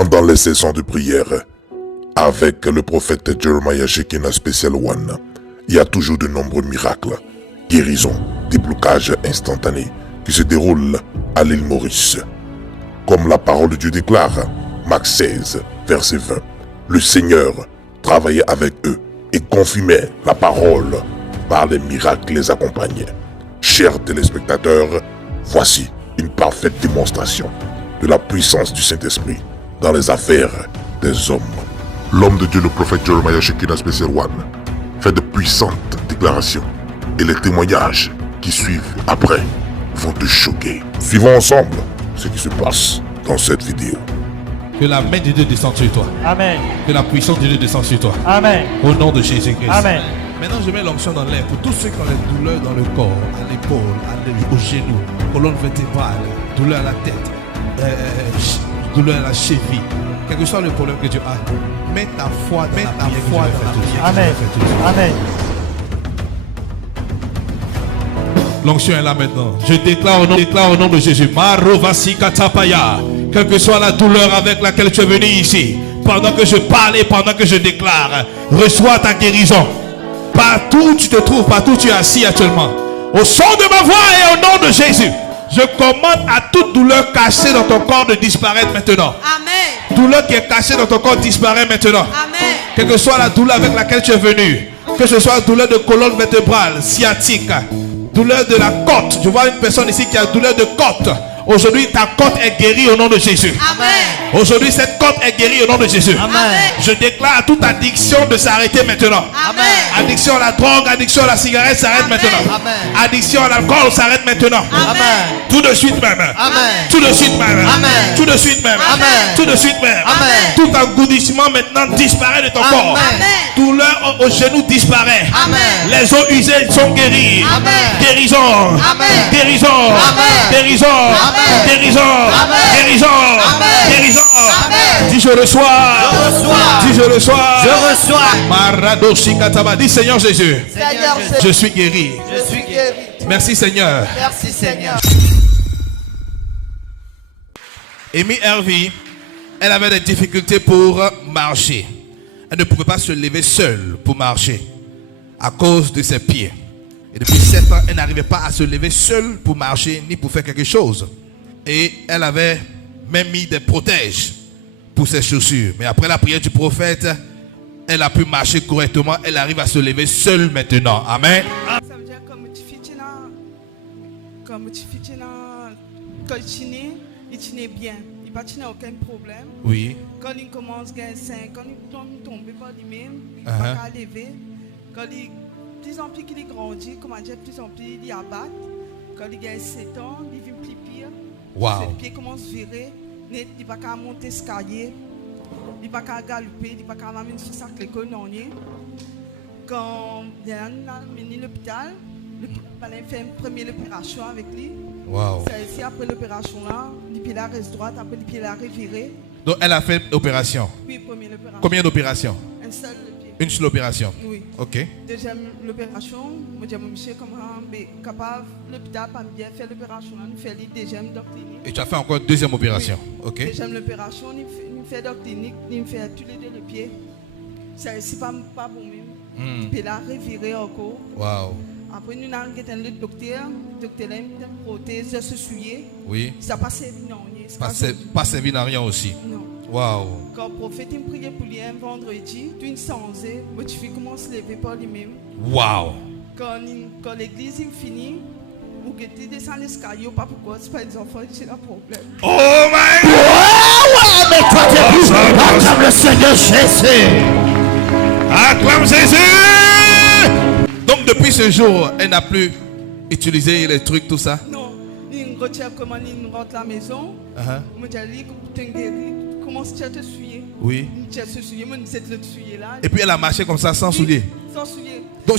Pendant les sessions de prière, avec le prophète Jeremiah Shekinah Special One, il y a toujours de nombreux miracles, guérisons, déblocages instantanés qui se déroulent à l'île Maurice. Comme la parole de Dieu déclare, Marc 16, verset 20, le Seigneur travaillait avec eux et confirmait la parole par les miracles qui les accompagnaient. Chers téléspectateurs, voici une parfaite démonstration de la puissance du Saint-Esprit dans les affaires des hommes. L'homme de Dieu, le prophète Jeremiah Shekinah Special One, fait de puissantes déclarations et les témoignages qui suivent après vont te choquer. Suivons ensemble ce qui se passe dans cette vidéo. Que la main de Dieu descende sur toi. Amen. Que la puissance de Dieu descende sur toi. Amen. Au nom de Jésus-Christ. Amen. Maintenant, je mets l'onction dans l'air pour tous ceux qui ont les douleurs dans le corps, à l'épaule, au genou, colonne vertébrale, douleur à la tête, douleur à la cheville. Quel que soit le problème que tu as, mets ta foi dans la prière. Amen. Amen. L'onction est là maintenant. Je déclare au nom de Jésus. Marovasi katapaya. Quelle que soit la douleur avec laquelle tu es venu ici, pendant que je parle et pendant que je déclare, reçois ta guérison. Partout où tu te trouves, partout où tu es assis actuellement, au son de ma voix et au nom de Jésus, je commande à toute douleur cachée dans ton corps de disparaître maintenant. Amen. Douleur qui est cachée dans ton corps disparaît maintenant. Amen. Quelle que soit la douleur avec laquelle tu es venu, que ce soit la douleur de colonne vertébrale, sciatique, douleur de la côte. Je vois une personne ici qui a douleur de côte. Aujourd'hui, ta côte est guérie au nom de Jésus. Amen. Aujourd'hui, cette côte est guérie au nom de Jésus. Amen. Je déclare à toute addiction de s'arrêter maintenant. Amen. Addiction à la drogue, addiction à la cigarette s'arrête maintenant. Amen. Addiction à l'alcool s'arrête maintenant. Amen. Tout de suite même. Amen. Tout de suite même. Amen. Tout de suite même. Amen. Tout de suite même. Amen. Tout engourdissement maintenant disparaît de ton corps. Amen. Douleur au genou disparaît. Amen. Les os usés sont guéris. Amen. Guérison. Amen. Guérison. Amen. Guérison. Amen. Guérison. Amen. Guérison. Amen. Guérison. Amen. Dis je reçois. Je reçois. Dis je reçois. Je reçois. Maradoshi kataba. Dis Seigneur Jésus. Seigneur, Je suis guéri. je suis guéri. Merci Seigneur. Merci Seigneur. Amy Hervey, elle avait des difficultés pour marcher. Elle ne pouvait pas se lever seule pour marcher à cause de ses pieds. Et depuis 7 ans, elle n'arrivait pas à se lever seule pour marcher ni pour faire quelque chose. Et elle avait même mis des protèges pour ses chaussures. Mais après la prière du prophète, elle a pu marcher correctement. Elle arrive à se lever seule maintenant. Amen. Ça veut dire comme tu fais quand il tient bien, il pas tient aucun problème. Oui. Quand il commence à gagner 5, quand il tombe par lui-même, il ne Uh-huh. peut pas lever. Quand il plus en plus qu'il grandit, comment dire, plus en plus il abat. Quand il gagne 7 ans, il vient plus pire. Wow. Ses pieds commencent à virer, il ne peut pas monter l'escalier, il ne peut pas galoper, il ne peut pas ramener sur sa clé quand il a mené l'hôpital, il a fait une première opération avec lui. Wow. C'est ici après l'opération là, il pied là reste droite, après le pied là reviré. Donc elle a fait l'opération. Puis première opération. Combien d'opérations? Un seul le pied. Une seule opération. Oui. Ok. Deuxième l'opération, je dis à mon monsieur comment capable l'hôpital pas bien faire l'opération là, nous fait la deuxième doctrine. Et tu as fait encore une deuxième opération. Ok. Deuxième l'opération, nous fait doctrine, nous fait tous les deux le pied. C'est pas bon même. Le pied là reviré encore. Wow. Après, nous avons le docteur a une prothèse de se souiller. Oui. Ça passe servi non. Pas servi à rien aussi. Non. Wow. Quand le prophète a prié pour lui un vendredi, tu commences à se lever par lui-même. Wow. Quand l'église est finie, ou que tu descends l'escalier, pas pourquoi, c'est pas des enfants qui ont un problème. Oh my God. Ouais, mais toi, tu acclame le Seigneur Jésus. Acclame Jésus. Donc depuis ce jour, elle n'a plus utilisé les trucs, tout ça. Non, il retire comment il rentre à la maison. Uh-huh. Je dis, tu es guéri, commence à te souiller. Oui. Tu as te souiller, moi, je te souiller là. Et puis elle a marché comme ça sans souliers. Sans souiller. Donc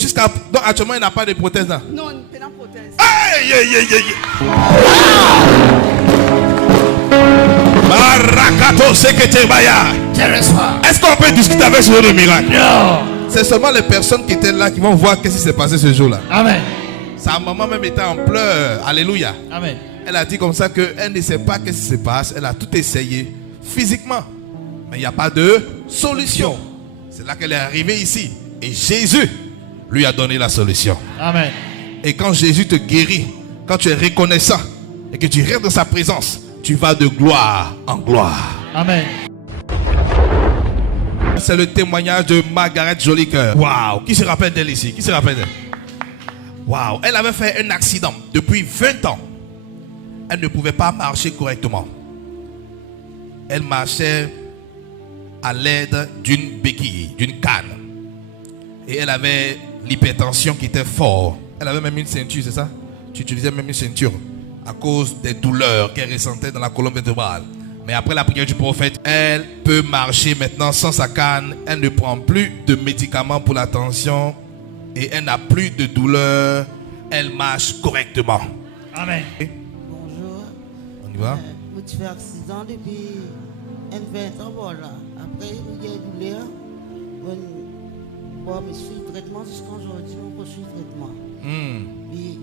actuellement, il n'a pas de prothèse là. Non, il n'y a pas de prothèse. Aïe, aïe, aïe, aïe. Marakato sekete baya. Est-ce qu'on peut discuter avec ce jour de miracle? Non. C'est seulement les personnes qui étaient là qui vont voir qu'est-ce qui s'est passé ce jour-là. Amen. Sa maman même était en pleurs. Alléluia. Amen. Elle a dit comme ça qu'elle ne sait pas qu'est-ce qui se passe. Elle a tout essayé physiquement. Mais il n'y a pas de solution. C'est là qu'elle est arrivée ici. Et Jésus lui a donné la solution. Amen. Et quand Jésus te guérit, quand tu es reconnaissant et que tu restes dans sa présence, tu vas de gloire en gloire. Amen. C'est le témoignage de Margaret Jolicoeur. Waouh! Qui se rappelle d'elle ici? Qui se rappelle d'elle? Waouh! Elle avait fait un accident depuis 20 ans. Elle ne pouvait pas marcher correctement. Elle marchait à l'aide d'une béquille, d'une canne. Et elle avait l'hypertension qui était forte. Elle avait même une ceinture, c'est ça? Tu utilisais même une ceinture à cause des douleurs qu'elle ressentait dans la colonne vertébrale. Mais après la prière du prophète, elle peut marcher maintenant sans sa canne. Elle ne prend plus de médicaments pour la tension. Et elle n'a plus de douleur. Elle marche correctement. Amen. Bonjour. On y va? Je fais accident depuis 20 ans. Voilà. Après, il y a eu douleur. Bon, je suis traitement jusqu'à aujourd'hui. Je suis traitement. Puis,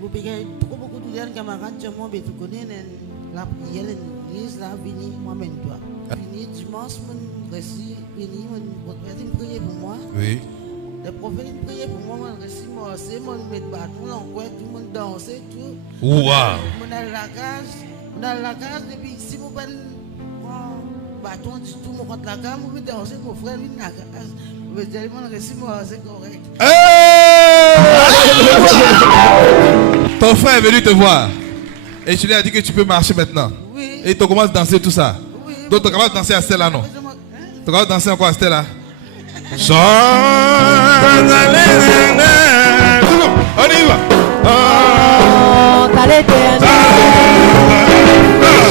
vous payez beaucoup de douleur. Camarades, je m'en tu connais la prière, l'église, là, vini, moi-même, toi. Vini, dimanche, je récit, vini, mon prophète, il priait pour moi. Oui. Le prophète, il priait pour moi, mon récit, moi, c'est mon mettre bâton, l'enquête, tout le monde dansait, tout. Waouh! On a la cage, depuis ici, mon bâton, du tout, mon contre la cage, mon danser, mon frère, il n'a la cage. Je veux dire, mon récit, moi, c'est correct. Ton frère est venu te voir. Et tu lui as dit que tu peux marcher maintenant. Oui. Et tu commences à danser tout ça. Oui. Donc tu commences à danser à Stella, non? Tu commences à danser encore à Stella. On y va. Chante à l'éternel.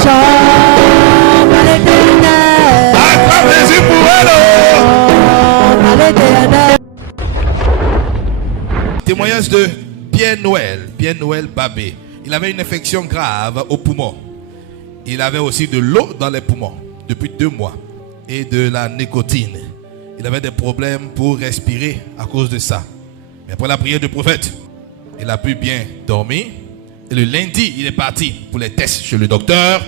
Chante à l'éternel. Attrape les yeux pour elle. Chante à l'éternel. Témoignage de Pierre Noël Babé. Il avait une infection grave au poumon. Il avait aussi de l'eau dans les poumons depuis 2 mois et de la nicotine. Il avait des problèmes pour respirer à cause de ça. Mais après la prière du prophète, il a pu bien dormir. Et le lundi, il est parti pour les tests chez le docteur.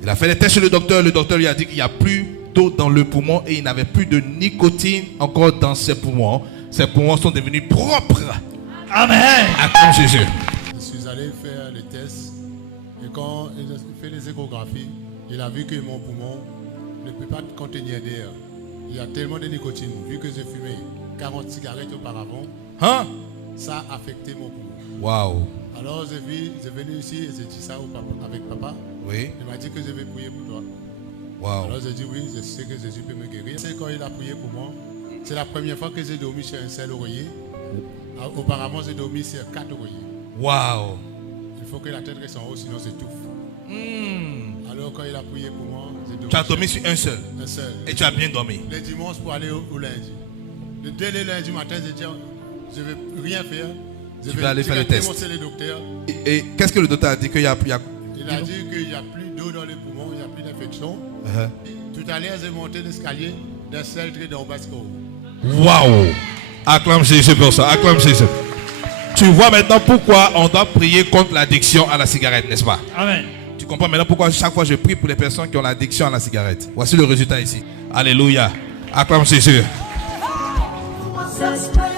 Il a fait les tests chez le docteur. Le docteur lui a dit qu'il n'y a plus d'eau dans le poumon et il n'avait plus de nicotine encore dans ses poumons. Ses poumons sont devenus propres. Amen. Acclame Jésus. Je suis allé faire les tests et quand il a fait les échographies, il a vu que mon poumon ne peut pas contenir d'air. Il y a tellement de nicotine. Vu que j'ai fumé 40 cigarettes auparavant, Hein? ça a affecté mon poumon. Waouh. Alors j'ai venu ici et j'ai dit ça avec papa. Oui. Il m'a dit que je vais prier pour toi. Waouh. Alors j'ai dit oui, je sais que Jésus peut me guérir. C'est quand il a prié pour moi. C'est la première fois que j'ai dormi sur un seul oreiller. Auparavant, j'ai dormi sur 4 oreillers. Waouh. Il faut que la tête reste en haut, sinon j'étouffe. Alors quand il a prié pour moi, j'ai dormi. Tu as dormi sur un seul. Un seul. Et tu as bien dormi. Les dimanches pour aller au lundi. Dès le lundi matin, je dis, je ne vais rien faire. Je vais aller faire le test. dénoncer les docteurs. Et qu'est-ce que le docteur a dit qu'il y a... Il a dit qu'il n'y a plus d'eau dans les poumons, il n'y a plus d'infection. Tout à l'heure, j'ai monté l'escalier d'un seul trait dans Basco. Waouh. Acclame Jésus pour ça. Acclame Jésus. Tu vois maintenant pourquoi on doit prier contre l'addiction à la cigarette, n'est-ce pas? Amen. Tu comprends maintenant pourquoi chaque fois je prie pour les personnes qui ont l'addiction à la cigarette. Voici le résultat ici. Alléluia. Acclame Jésus. Ça se passe.